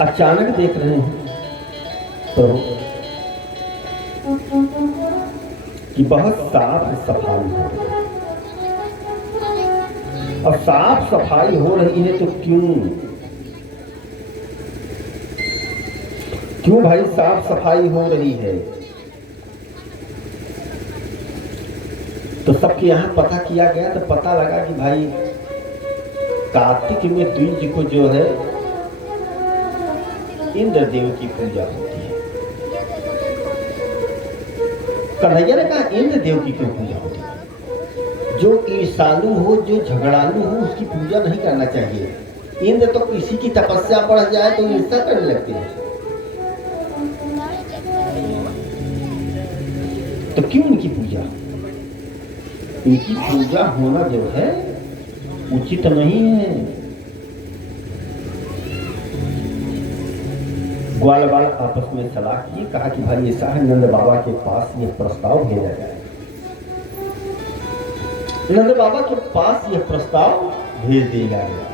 अचानक देख रहे हैं प्रभु कि बहुत साफ सफाई हो रही है, और साफ सफाई हो रही है तो क्यों भाई साफ सफाई हो रही है? तो सबके यहाँ पता किया गया तो पता लगा कि भाई कार्तिक में द्विज को जो है इंद्रदेव की पूजा होती है। कन्हैया ने कहा इंद्रदेव की क्यों पूजा होती है? जो ईर्ष्यालु हो, जो झगड़ालू हो, उसकी पूजा नहीं करना चाहिए। इंद्र तो किसी की तपस्या बढ़ जाए तो ईर्ष्या करने लगते हैं, तो क्यों इनकी पूजा? इनकी पूजा होना जो है उचित नहीं है। ग्वाल बाल आपस में सलाह की, कहा कि भाई ऐसा है, नंद बाबा के पास यह प्रस्ताव भेजा जाए। नंद बाबा के पास यह प्रस्ताव भेज दिया गया।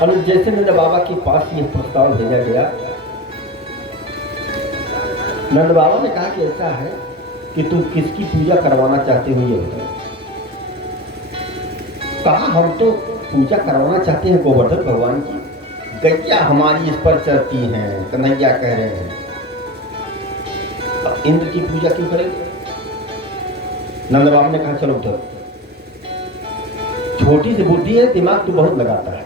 और जैसे नंद बाबा के पास यह प्रस्ताव भेजा गया, नंद बाबा ने कहा कि ऐसा है कि तुम किसकी पूजा करवाना चाहते हो ये बताओ। कहा हम तो पूजा करवाना चाहते हैं गोवर्धन भगवान की, गैया हमारी इस पर चलती हैं, कन्हैया कह रहे हैं। इंद्र की पूजा क्यों करेंगे? नंद बाबा ने कहा चलो उधर, छोटी सी बुद्धि है, दिमाग तो बहुत लगाता है।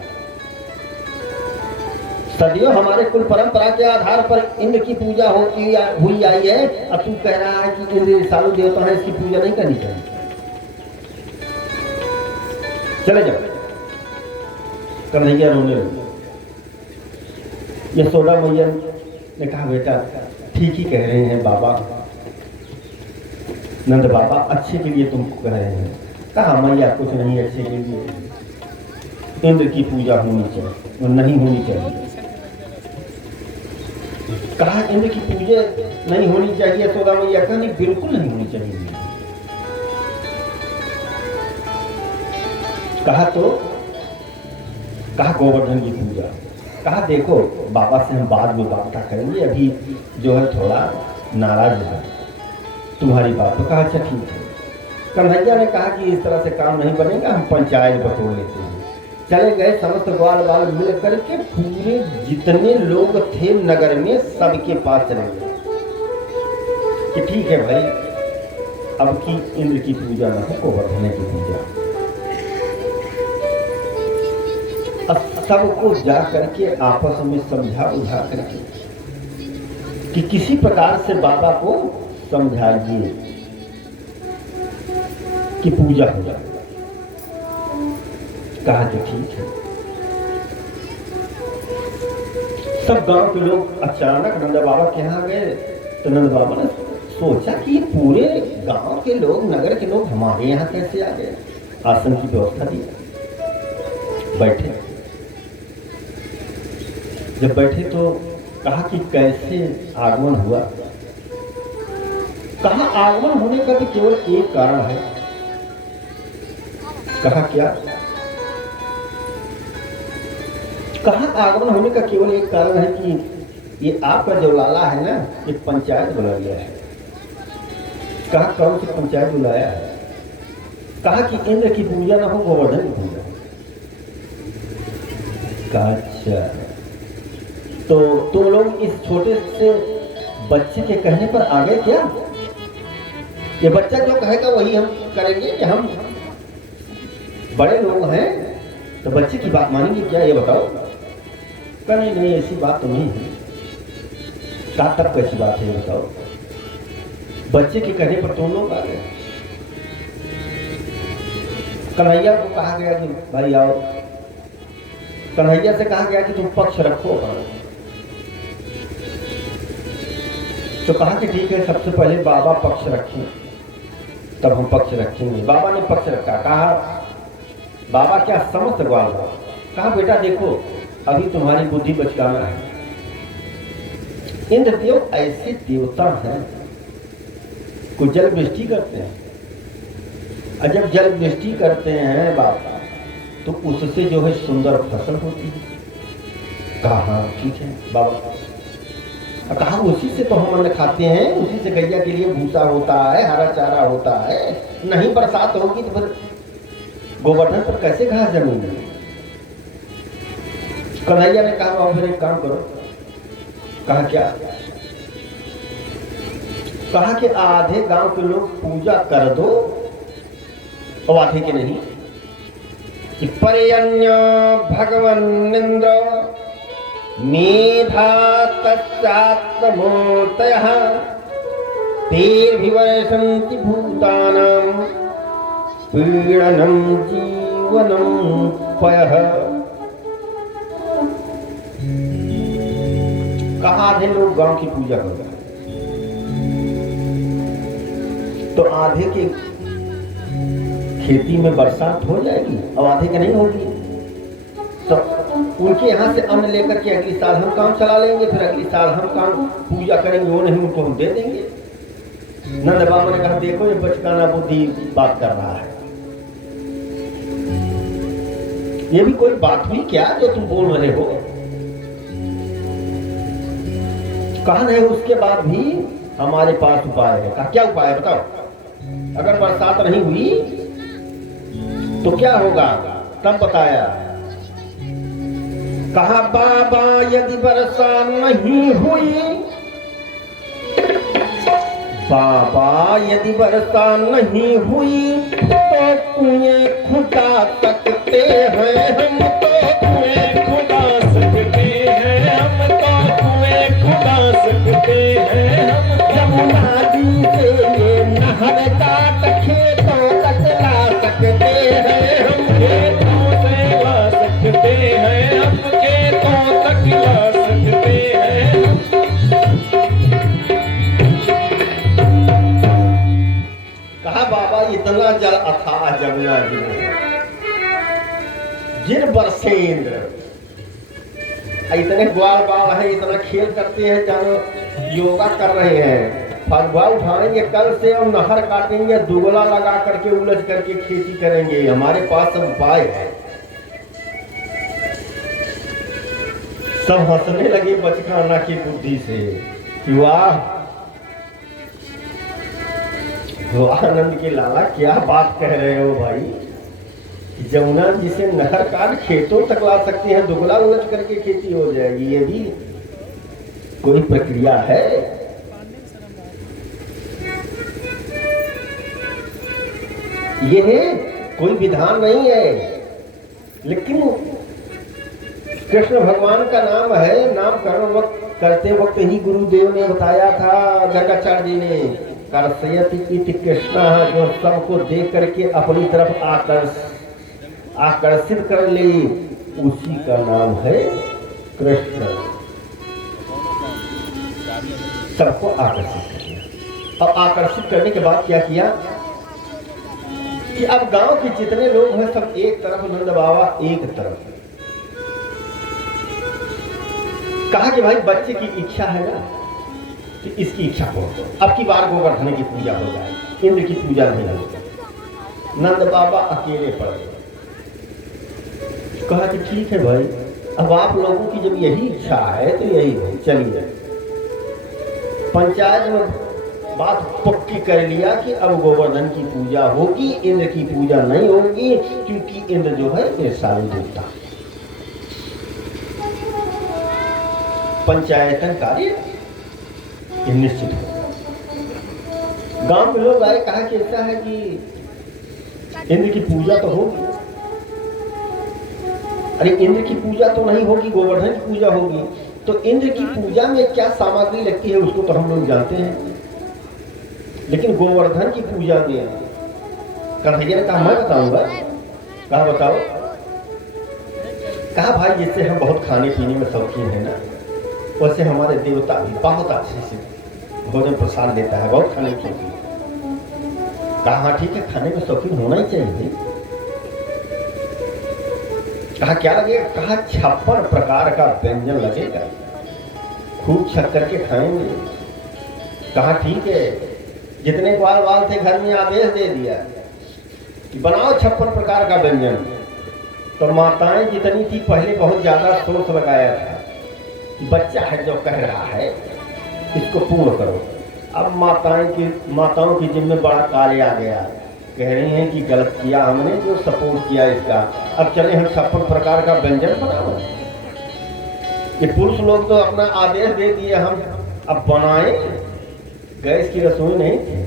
सदियों हमारे कुल परंपरा के आधार पर इंद्र की पूजा होती हुई आई है, अब तू कह रहा है कि इंद्र सालू देवता है, इसकी पूजा नहीं करनी चाहिए। चले जाओ। कन्हैया रोने लगे। यशोदा मैया ने कहा बेटा ठीक ही कह रहे हैं बाबा, नंद बाबा अच्छे के लिए तुमको कह रहे हैं। कहा मैया कुछ नहीं, अच्छे के लिए इंद्र की पूजा होनी चाहिए और नहीं होनी चाहिए। कहा इंद्र की पूजा नहीं होनी चाहिए, यशोदा मैया कहा नहीं बिल्कुल नहीं होनी चाहिए। कहा तो कहा गोवर्धन की पूजा। कहा देखो बाबा से हम बाद में बात करेंगे, अभी जो है थोड़ा नाराज है तुम्हारी बात। तो कहा अच्छा ठीक है। कन्हैया ने कहा कि इस तरह से काम नहीं बनेगा, हम पंचायत बटोर लेते हैं। चले गए, समस्त ग्वाल बाल मिल करके पूरे जितने लोग थे नगर में सबके पास चले गए कि ठीक है भाई अब की इंद्र की पूजा ना हो, गोवर्धन की पूजा। अब सबको जा करके आपस में समझा बुझा करके कि किसी प्रकार से बाबा को समझाइए कि पूजा हो जाए। कहा तो ठीक है। सब गांव के लोग अचानक नंद बाबा के यहाँ गए, तो नंद बाबा ने सोचा कि पूरे गांव के लोग, नगर के लोग हमारे यहाँ कैसे आ गए। आसन की व्यवस्था दी, बैठे। जब बैठे तो कहा कि कैसे आगमन हुआ। कहा आगमन होने का तो केवल एक कारण है। कहा क्या? कहा आगमन होने का केवल एक कारण है कि ये आपका जो लाला है ना, ये पंचायत बुला लिया है। कहा कौन सी पंचायत बुलाया है? कहा कि इंद्र की पूजा ना हो, गोवर्धन की पूजा। कहा अच्छा, तो तुम लोग इस छोटे से बच्चे के कहने पर आ गए क्या? ये बच्चा जो कहेगा वही हम करेंगे कि हम बड़े लोग हैं तो बच्चे की बात मानेंगे क्या, ये बताओ। नहीं नहीं ऐसी बात तो नहीं है। कहा तब कैसी बात है बताओ? बच्चे के कहने पर तुम लोग आ गए। कन्हैया को कहा गया कि भाई आओ। कन्हैया से कहा गया कि तुम पक्ष रखो। तो कहा कि ठीक है, सबसे पहले बाबा पक्ष रखें तब हम पक्ष रखेंगे। बाबा ने पक्ष रखा। कहा बाबा क्या समस्त ग्वाल बाबा। कहा बेटा देखो अभी तुम्हारी बुद्धि बचकाना है। इंद्रदेव ऐसे देवता हैं, कुछ जल वृष्टि करते हैं, और जब जल वृष्टि करते हैं बाबा तो उससे जो है सुंदर फसल होती है। कहा हाँ ठीक है बाबा। कहा उसी से तो हम अन्न खाते हैं, उसी से गैया के लिए भूसा होता है, हरा चारा होता है। नहीं बरसात होगी तो फिर गोवर्धन पर कैसे घास जमेगी। कन्हैया ने कहा बाबा फिर एक काम करो। कहा क्या? कहा कि आधे गांव के लोग पूजा कर दो और आधे के नहीं। कि पर्यन्य भगवन इंद्र मेधा तच्चात्मूर्तयः तेर्भिवर्षन्ति भूतानां पीडनं जीवनं पयः। कहा आधे लोग गांव की पूजा कर रहे हैं तो आधे के खेती में बरसात हो जाएगी और आधे के नहीं होगी। तो उनके यहाँ से अन्न लेकर के अगली साल हम काम चला लेंगे, फिर अगली साल हम काम पूजा करेंगे, वो नहीं उनको हम दे देंगे। नंद बाबा ने कहा देखो ये बचकाना बुद्धि बात कर रहा है। ये भी कोई बात हुई क्या जो तुम बोल रहे हो? कहा नहीं उसके बाद भी हमारे पास उपाय है। कहा क्या उपाय है बताओ? अगर बरसात नहीं हुई तो क्या होगा? तब बताया। कहा बाबा यदि वर्षा नहीं हुई, बाबा यदि वर्षा नहीं हुई तो कुएं खुदा सकते हैं हम, तो कुएं खुदा सकते हैं हम, तो कुएं खुदा सकते हैं हम। यमुना जी से ये नहर काट खेतों तक ला सकते हैं हम, खेतों से ला सकते हैं हम, खेतों तक ला सकते हैं। कहा बाबा इतना जल अथाह जमुना जी में गिर बरसे इंद्र। इतने ग्वाल बाल है, इतना खेल करते हैं जानो योगा कर रहे हैं। फगुआ उठाएंगे कल से और नहर काटेंगे, दुगला लगा करके उलझ करके खेती करेंगे। हमारे पास सब उपाय है। सब हंसने लगे बचकाना की बुद्धि से। वाह आनंद के लाला क्या बात कह रहे हो भाई। जमुना जिसे नहर काट खेतों तक ला सकते हैं, दुगला उलझ करके खेती हो जाएगी। ये भी कोई प्रक्रिया है? ये कोई विधान नहीं है। लेकिन कृष्ण भगवान का नाम है, नामकरण वक्त करते वक्त ही गुरुदेव ने बताया था, गंगाचार्य जी ने, कर्षयति इति कृष्ण, जो सबको देख करके अपनी तरफ आकर्षित कर ले, उसी का नाम है कृष्ण। सबको आकर्षित कर लिया। अब आकर्षित करने के बाद क्या किया कि अब गांव के जितने लोग हैं सब एक तरफ, नंद बाबा एक तरफ। कहा कि भाई बच्चे की इच्छा है ना कि इसकी इच्छा हो, अब की बार गोवर्धन की पूजा हो जाए, इंद्र की पूजा नहीं होगी। नंद बाबा अकेले पड़ गए। कहा कि ठीक है भाई, अब आप लोगों की जब यही इच्छा है तो यही हो, चलिए। पंचायत में बात पक्की कर लिया कि अब गोवर्धन की पूजा होगी, इंद्र की पूजा नहीं होगी, क्योंकि इंद्र जो है ये सारी देवता। पंचायतन कार्य निश्चित हो। गांव के लोग आए, कहा कि ऐसा है कि इंद्र की पूजा तो होगी। अरे इंद्र की पूजा तो नहीं होगी, गोवर्धन की पूजा होगी। तो इंद्र की पूजा में क्या सामग्री लगती है उसको तो हम लोग जानते हैं, लेकिन गोवर्धन की पूजा में कन्हैया ने कहा मैं बताऊंगा। कहा बताओ। कहा भाई जिससे हम बहुत खाने पीने में शौकीन है ना, वैसे हमारे देवता भी बहुत अच्छे से भोजन प्रसाद देता है, बहुत खाने की शौकीन। कहा हाँ ठीक है, खाने में शौकीन होना ही चाहिए। कहा क्या लगेगा? कहा 56 प्रकार का व्यंजन लगेगा, खूब छक करके खाएंगे। कहा ठीक है। जितने ग्वाल बाल थे घर में आदेश दे दिया कि बनाओ 56 प्रकार का व्यंजन। तो माताएं जितनी थी पहले बहुत ज्यादा सोच लगाया था कि बच्चा है जो कह रहा है इसको पूर्ण करो। अब माताओं की जिम्मे बड़ा कार्य आ गया, कह रही हैं कि गलत किया हमने जो सपोर्ट किया इसका, अब चले हम 56 प्रकार का व्यंजन बनाओ। ये पुरुष लोग तो अपना आदेश दे दिए हम अब बनाए, गैस की रसोई नहीं थी,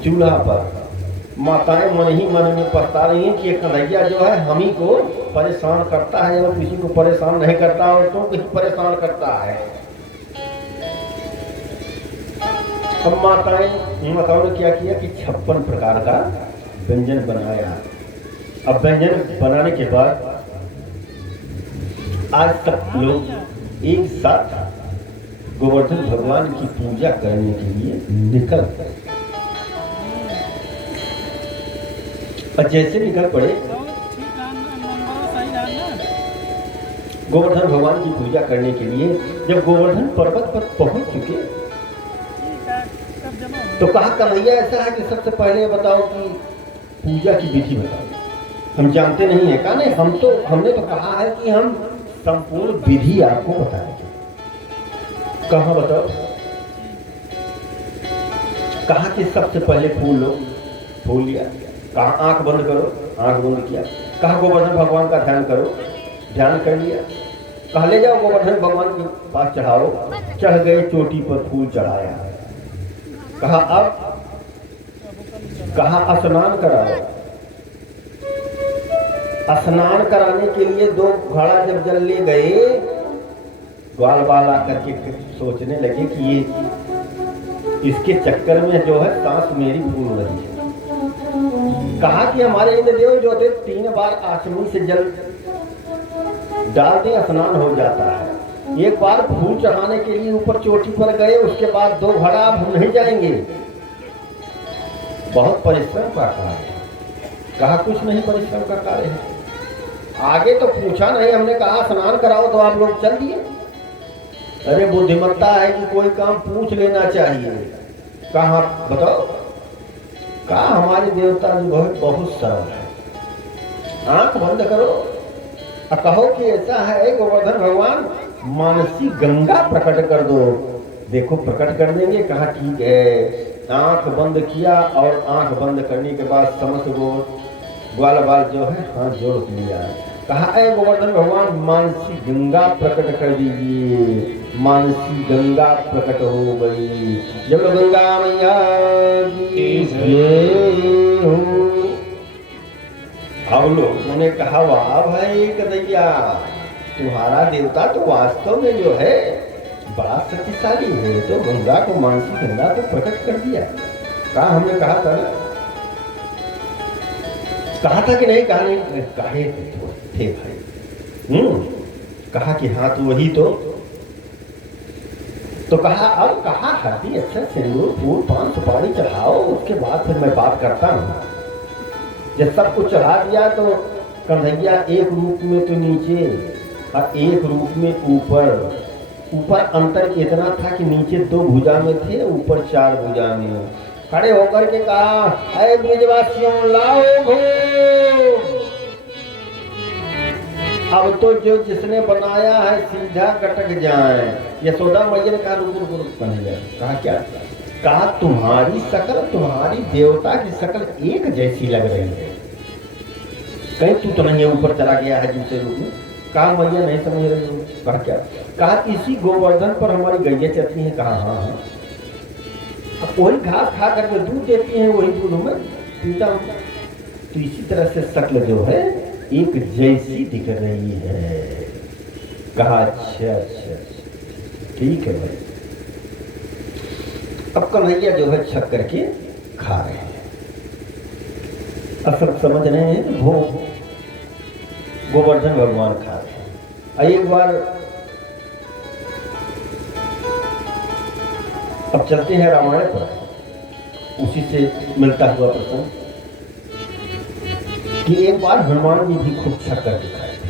चूल्हा पर। माताएं मन ही मन में पछता रही हैं कि ये कन्हैया जो है हम ही को परेशान करता है और किसी को परेशान नहीं करता, और तो किसी परेशान करता है। अब माताओं ने क्या किया कि 56 प्रकार का व्यंजन बनाया। अब व्यंजन बनाने के बाद आज तक लोग एक साथ गोवर्धन भगवान की पूजा करने के लिए निकल गए। और जैसे निकल पड़े गोवर्धन भगवान की पूजा करने के लिए, जब गोवर्धन पर्वत पर पहुंच चुके तो कहा कन्हैया ऐसा है कि सबसे पहले बताओ कि पूजा की विधि बताओ। हम जानते नहीं है। कहा नहीं, हमने तो कहा है कि हम संपूर्ण विधि आपको बताएंगे। कहाँ बताओ? कहा कि सबसे पहले फूल लो, फूल लिया। कहा आंख बंद करो, आंख बंद किया। कहा गोवर्धन भगवान का ध्यान करो, ध्यान कर लिया। कहा ले जाओ गोवर्धन भगवान के पास चढ़ाओ, चढ़ गए चोटी पर, फूल चढ़ाया। कहा अब कहा स्नान कराओ। स्नान कराने के लिए 2 घड़ा जब जल ले गए, ग्वाल बाल आकर के सोचने लगे कि ये इसके चक्कर में जो है सांस मेरी फूल रही है। कहा कि हमारे इंद्रदेव जो थे 3 बार आचमनी से जल डालते स्नान हो जाता है। एक बार फूल चढ़ाने के लिए ऊपर चोटी पर गए, उसके बाद 2 घड़ा अब नहीं जाएंगे। बहुत परिश्रम का कार्य है। कहा कुछ नहीं परिश्रम का कार्य है। आगे तो पूछा नहीं, हमने कहा स्नान कराओ तो आप लोग चल दिए। अरे बुद्धिमत्ता है कि कोई काम पूछ लेना चाहिए। कहा बताओ? कहा हमारे देवता जो बहुत सरल है। आंख बंद करो और कहो कि ऐसा है गोवर्धन भगवान मानसी गंगा प्रकट कर दो। देखो प्रकट कर देंगे। कहा ठीक है। आंख बंद किया और आंख बंद करने के बाद समस्त ग्वाल बाल जो है हाथ जोड़ लिया। कहा ऐ गोवर्धन भगवान मानसी गंगा प्रकट कर दीजिए। मानसी गंगा प्रकट हो गई। जब गंगा मैया हो, अब लोगों ने कहा वाह भाई कन्हैया, तुम्हारा देवता तो वास्तव में जो है बड़ा शक्तिशाली है। तो गंगा को मानसी गंगा तो प्रकट कर दिया। कहा हमने कहा था ना, कहा था कि नहीं? कहा नहीं। कहे थे भाई। कहा कि हाँ तो वही तो कहा अब कहा हल्दी अच्छा सिंदूर फूल पान सुपारी चढ़ाओ, उसके बाद फिर मैं बात करता हूँ। जब सब कुछ चढ़ा दिया तो कन्हैया एक रूप में तो नीचे और एक रूप में ऊपर। ऊपर अंतर इतना था कि नीचे 2 भुजा में थे, ऊपर 4 भुजा में। खड़े होकर के कहा अरे ब्रजवासियों लाओ भोग। अब तो जो जिसने बनाया है सीधा कटक जाए। यशोदा मैया ने कहा रुक कन्हैया। कहा क्या? कहा तुम्हारी शकल, तुम्हारी देवता की शकल एक जैसी लग रही है। कहीं तू तो नहीं ऊपर चला गया है दूसरे रूप में? कहा मैया नहीं समझ रही हूँ। कहा क्या? कहा इसी गोवर्धन पर हमारी गैया चलती है। कहा हाँ। अब वही घास खा करके दूध देती है, वही दूध में पीता हूँ। तो इसी तरह से शक्ल जो है एक जैसी दिख रही है। कहा अच्छा ठीक है भाई। अब कन्हैया जो है छक करके खा रहे हैं। अब सब समझ रहे हैं वो गोवर्धन भगवान खा रहे हैं। एक बार अब चलते हैं रामायण पर, उसी से मिलता हुआ प्रसंग कि एक बार हनुमान जी भी खूब छक कर दिखाए थे।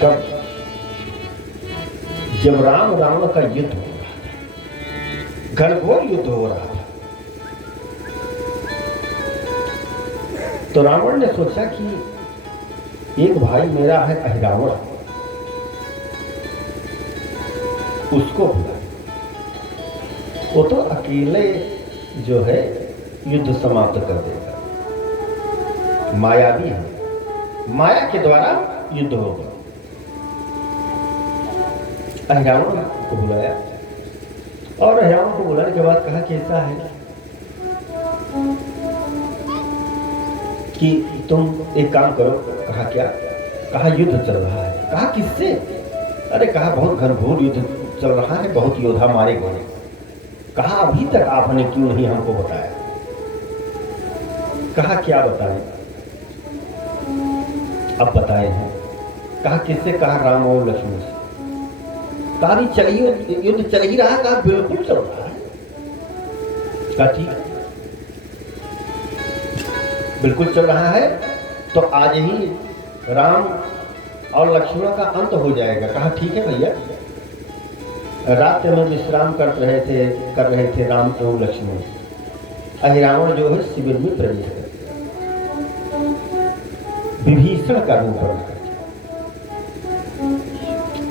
कब? जब राम रावण का युद्ध हो रहा था, घनघोर युद्ध हो रहा था, तो रावण ने सोचा कि एक भाई मेरा है अहिरावण, उसको बुला। वो तो अकेले जो है युद्ध समाप्त कर देगा, मायावी है, माया के द्वारा युद्ध होगा। अहिरावण को बुलाया और अहिरावण को बुलाने के बाद कहा कि ऐसा है कि तुम एक काम करो। कहा क्या? कहा युद्ध चल रहा है। कहा किससे? अरे कहा बहुत घनघोर युद्ध चल रहा है, बहुत योद्धा मारे गए। कहा अभी तक आपने क्यों नहीं हमको बताया? कहा क्या बताएं? अब बताए हैं। कहा किससे? कहा राम और लक्ष्मण से। कहा नहीं चलिए युद्ध चल ही रहा है। कहा बिल्कुल चल रहा है। कहा ठीक है, बिल्कुल चल रहा है तो आज ही राम और लक्ष्मण का अंत हो जाएगा। कहा ठीक है भैया। रात में विश्राम कर रहे थे राम और लक्ष्मण। अहिरावण जो है शिविर में प्रवेश कर विभीषण का रूप धारण करके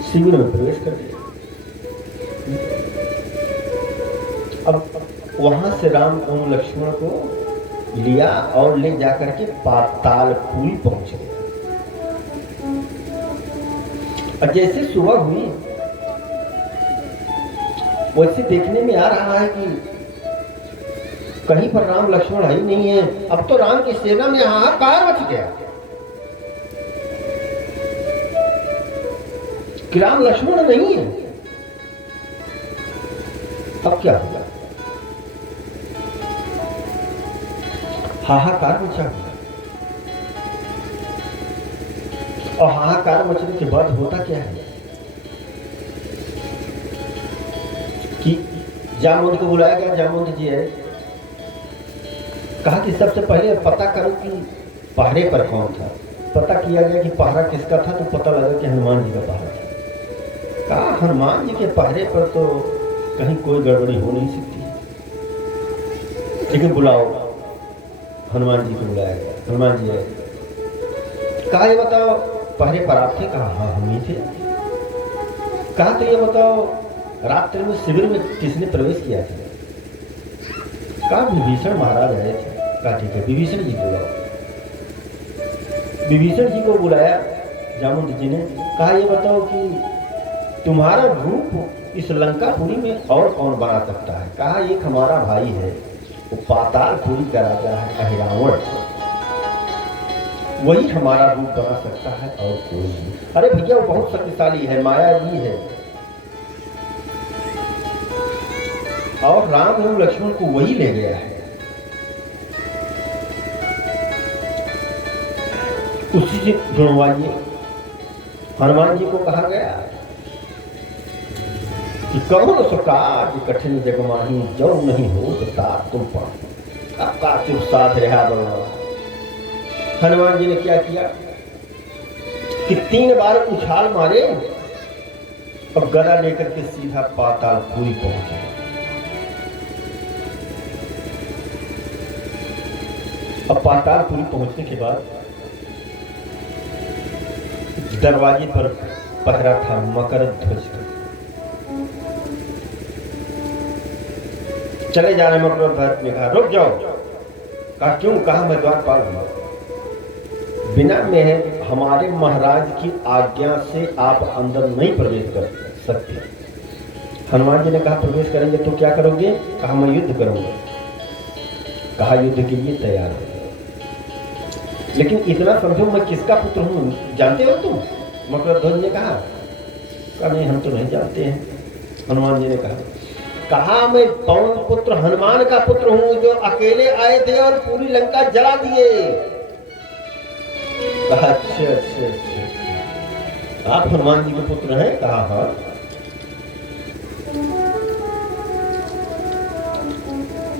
शिविर में प्रवेश कर दिया। अब वहां से राम और लक्ष्मण को लिया और ले जाकर के पातालपुरी पहुंच गया। और जैसे सुबह हुई वैसे देखने में आ रहा है कि कहीं पर राम लक्ष्मण ही नहीं है। अब तो राम की सेना में हाहाकार मच गया कि राम लक्ष्मण नहीं है। अब क्या होगा? हाहाकार मचा हुआ। और हाहाकार मचने के बाद होता क्या है कि जामवंत को बुलाया गया। जामवंत जी है, कहा कि सबसे पहले पता करो कि पहरे पर कौन था। पता किया गया कि पहरा किसका था, तो पता लगा कि हनुमान जी का पहरा था। कहा हनुमान जी के पहरे पर तो कहीं कोई गड़बड़ी हो नहीं सकती, लेकिन बुलाओ। हनुमान जी को बुलाया गया। हनुमान जी है, कहा ये बताओ पहरे पर आप थे? कहा हाँ हम ही थे। कहा तो ये बताओ रात्रि में शिविर में किसने प्रवेश किया था? कहा विभीषण महाराज आए थे। कहा ठीक है विभीषण जी बुलाओ। विभीषण जी को बुलाया जामुन जी ने। कहा ये बताओ कि तुम्हारा रूप इस लंकापुरी में और कौन बना सकता है? कहा एक हमारा भाई है, वो पातालपुरी का राजा है अहिरावण, वही हमारा रूप बना सकता है और कोई नहीं। अरे भैया वो बहुत शक्तिशाली है, मायावी है, और राम और लक्ष्मण को वही ले गया है। उसी से जुड़वाइए। हनुमान जी को कहा गया कि कौन सुकार कठिन जग माही, जो नहीं हो तो तार तुम पर आपका चुप साथ रहा बना। हनुमान जी ने क्या किया कि 3 बार उछाल मारे और गदा लेकर के सीधा पातालपुरी पहुंचे। अब पातालपुरी पहुंचने के बाद दरवाजे पर पहरा था मकरध्वज का। चले जा रहे मकरध्वज ने कहा रुक जाओ। कहा क्यों? कहा मैं द्वारपाल हूं, बिना में हमारे महाराज की आज्ञा से आप अंदर नहीं प्रवेश कर सकते। हनुमान जी ने कहा प्रवेश करेंगे तो क्या करोगे? कहा मैं युद्ध करूंगा। कहा युद्ध के लिए तैयार हो, लेकिन इतना समझो मैं किसका पुत्र हूं, जानते हो तुम? मकरध्वज ने कहा नहीं हम तो नहीं जानते हैं। हनुमान जी ने कहा मैं पवन पुत्र हनुमान का पुत्र हूं, जो अकेले आए थे और पूरी लंका जला दिए। कहा अच्छा, आप हनुमान जी के पुत्र हैं? कहा हाँ।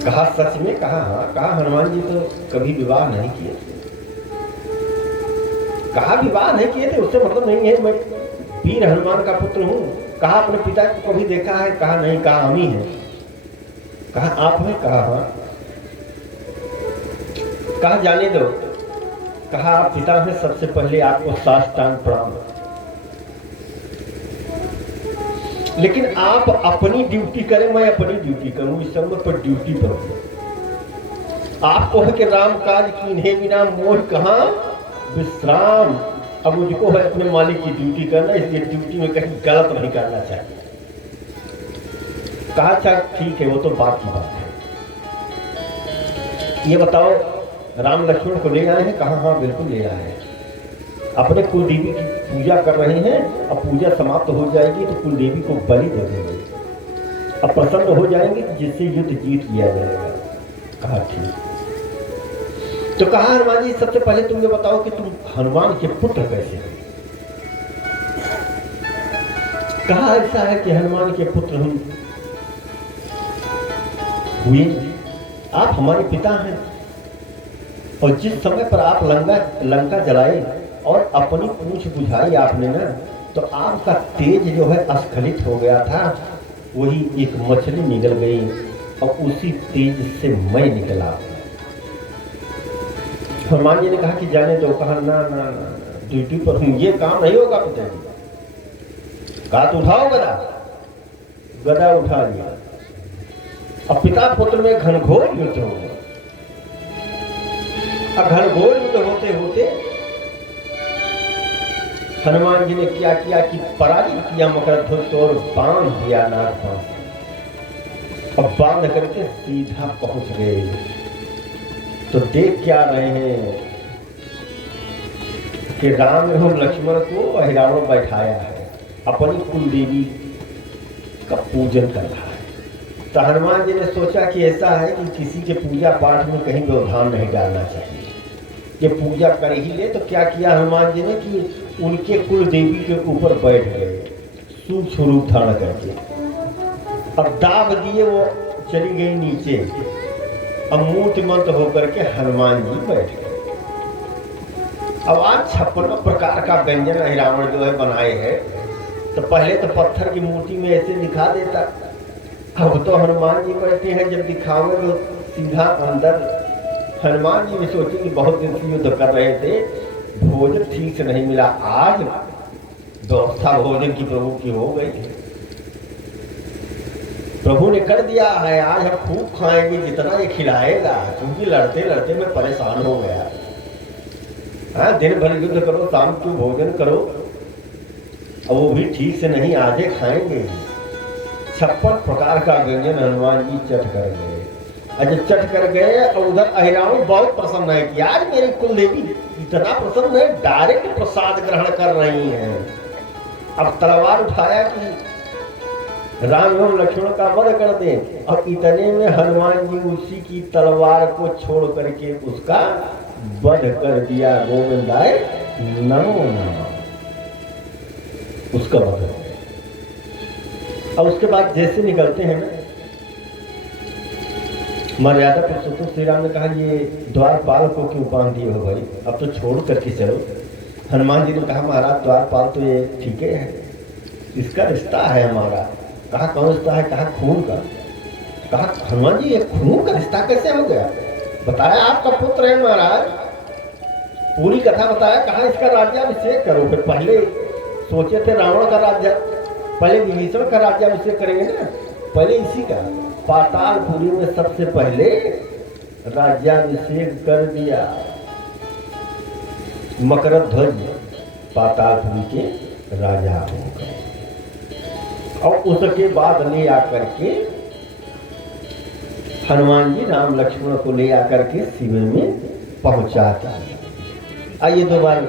कहा सच में? कहा हाँ। कहा हनुमान जी तो कभी विवाह नहीं किए थे। कहा विवाह नहीं किए थे उससे मतलब नहीं है, मैं वीर हनुमान का पुत्र हूं। कहा अपने पिता को कभी देखा है? कहा नहीं। कहा हम ही हैं। कहा आप हैं? कहा हाँ। कहा जाने दो, कहा पिता है सबसे पहले आपको साष्टांग प्रणाम, लेकिन आप अपनी ड्यूटी करें, मैं अपनी ड्यूटी करूं, इस समय पर ड्यूटी पर हूं। आपको है कि राम काज कीन्हे बिना मोह कहां विश्राम। अब मुझको है अपने मालिक की ड्यूटी करना, इसलिए ड्यूटी में कहीं गलत नहीं करना चाहिए। कहा अच्छा ठीक है, वो तो बात की बात है। ये बताओ राम लक्ष्मण को ले आए हैं? कहा हाँ बिल्कुल ले आए हैं। अपने कुल देवी की पूजा कर रहे हैं, अब पूजा समाप्त हो जाएगी तो कुल देवी को बलि दे देंगे, अब प्रसन्न हो जाएंगे जिससे युद्ध जीत लिया जाएगा। कहा ठीक। तो कहा हनुमान जी सबसे पहले तुम ये बताओ कि तुम हनुमान के पुत्र कैसे हो? कहा ऐसा है कि हनुमान के पुत्र हम हुए, आप हमारे पिता हैं, और जिस समय पर आप लंका जलाए और अपनी पूंछ बुझाई आपने ना, तो आपका तेज जो है अस्खलित हो गया था, वही एक मछली निकल गई और उसी तेज से मैं निकला। हनुमान जी ने कहा कि जाने दो। कहा ना ना ना, ड्यूटी पर हूं, ये काम नहीं होगा पिताजी। कहा तो उठाओ गदा। गदा उठा लिया। अब पिता पुत्र में घनघोर युद्ध हो गया। अब घनघोर युद्ध होते होते हनुमान जी ने क्या किया कि पराजित किया मकरध्वज को और बांध दिया नागपाश। अब बांध करके सीधा पहुंच गए। तो देख क्या रहे हैं कि राम एवं लक्ष्मण को रावण बैठाया है, अपनी कुल देवी का पूजन कर रहा है। तो हनुमान जी ने सोचा कि ऐसा है कि किसी के पूजा पाठ में कहीं व्यवधान नहीं डालना चाहिए, ये पूजा कर ही ले। तो क्या किया हनुमान जी ने कि उनके कुल देवी के ऊपर बैठ गए, सूक्ष्म रूप धारण करके। अब दाब दिए, वो चली गई नीचे। अब मूर्तिमंत होकर के हनुमान जी बैठ गए। अब आज 56 प्रकार का व्यंजन रावण जो है बनाए हैं, तो पहले तो पत्थर की मूर्ति में ऐसे दिखा देता, अब तो हनुमान जी बैठे हैं, जब दिखाओगे तो सीधा अंदर। हनुमान जी भी सोचे कि बहुत दिन से युद्ध कर रहे थे, भोजन ठीक से नहीं मिला, आज व्यवस्था भोजन की प्रभु की हो गई, प्रभु ने कर दिया है, आज हम खूब खाएंगे जितना ये खिलाएगा, क्योंकि लड़ते लड़ते मैं परेशान हो गया। हाँ, दिन भर युद्ध करो, शाम को भोजन करो, और वो भी ठीक से नहीं, आधे खाएंगे। 56 प्रकार का व्यंजन हनुमान जी चट कर गए। जब चट कर गए और उधर अहिरावण बहुत प्रसन्न है कि आज मेरी कुल देवी इतना प्रसन्न है, डायरेक्ट प्रसाद ग्रहण कर रही हैं। अब तलवार उठाया कि राम एवं लक्ष्मण का वध कर दे, और इतने में हनुमान जी उसी की तलवार को छोड़ करके उसका वध कर दिया। गोविंदाय नमो नमः, उसका वध हो गया। और उसके बाद जैसे निकलते हैं ना, मर्यादा पुरुषोत्तम श्री राम ने कहा ये द्वारपाल को क्यों बांध दिए हो भाई, अब तो छोड़ करके चलो। हनुमान जी ने कहा महाराज द्वारपाल तो ये ठीक है, इसका रिश्ता है हमारा। कहा कौन रिश्ता है? कहा खून का। कहा हनुमान जी ये खून का रिश्ता कैसे हो गया? बताया आपका पुत्र है महाराज, पूरी कथा बताया। कहा इसका राज्याभिषेक करो। फिर पहले सोचे थे रावण का राज्य, पहले विभीषण का राज्याभिषेक करेंगे ना, पहले इसी का। पातालपुरी में सबसे पहले राज्याभिषेक कर दिया। मकरध्वज पातालपुरी के राजा हो गए, और उसके बाद ले आकर के हनुमान जी राम लक्ष्मण को ले आकर के शिविर में पहुंचाता। आइए दो बार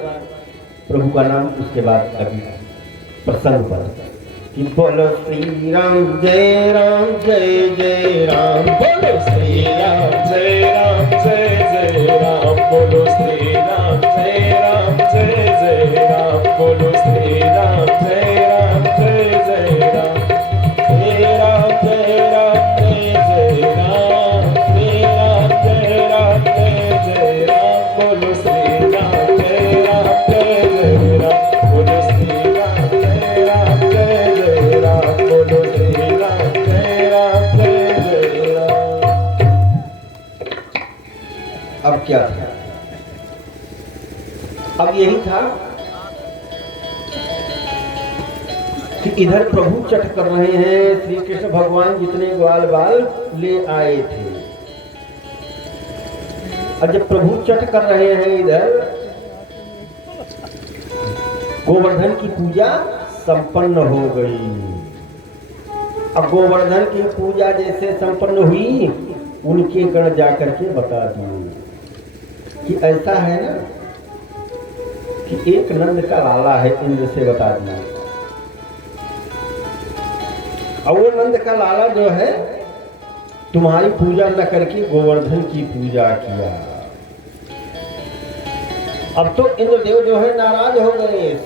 प्रभु का नाम, उसके बाद अभी प्रसंग पर कि बोलो श्री राम जय जय राम, बोलो श्री राम जय जय राम, बोलो श्री राम जय जय राम, बोलो श्री राम जय जय राम, श्री राम जय जय राम, श्री राम जय राम, बोलो श्री राम जय जय राम, बोलो श्री राम जय जय राम, बोलो श्री राम जय राम। अब क्या था? अब यही था कि इधर प्रभु चट कर रहे हैं, श्री कृष्ण भगवान जितने ग्वाल बाल ले आए थे, और जब प्रभु चट कर रहे हैं इधर, गोवर्धन की पूजा संपन्न हो गई। अब गोवर्धन की पूजा जैसे संपन्न हुई, उनके गण जाकर के बता दिए कि ऐसा है ना कि एक नंद का लाला है, इंद्र से बता दिया। और वो नंद का लाला जो है तुम्हारी पूजा न करके गोवर्धन की पूजा किया। अब तो इंद्रदेव जो है नाराज हो गए।